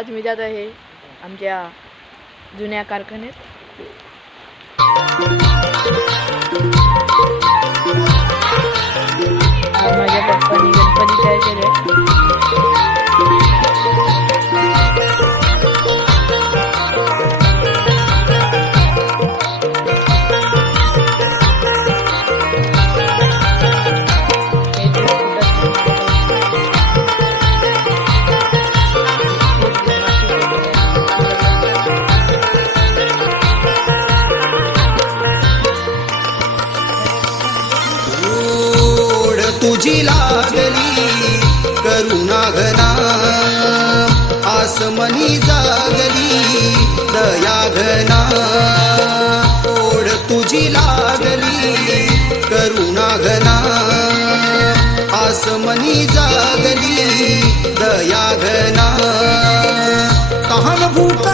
आज मी जात आहे आमच्या जुन्या कारखान्यात. माझ्या पप्पांनी गणपती तयार केले. तुझी लागली करुणा घना आसमनी जागली दया घना. ओढ तुझी लागली करुणा घना आसमनी जागली दया घना. तहान भूक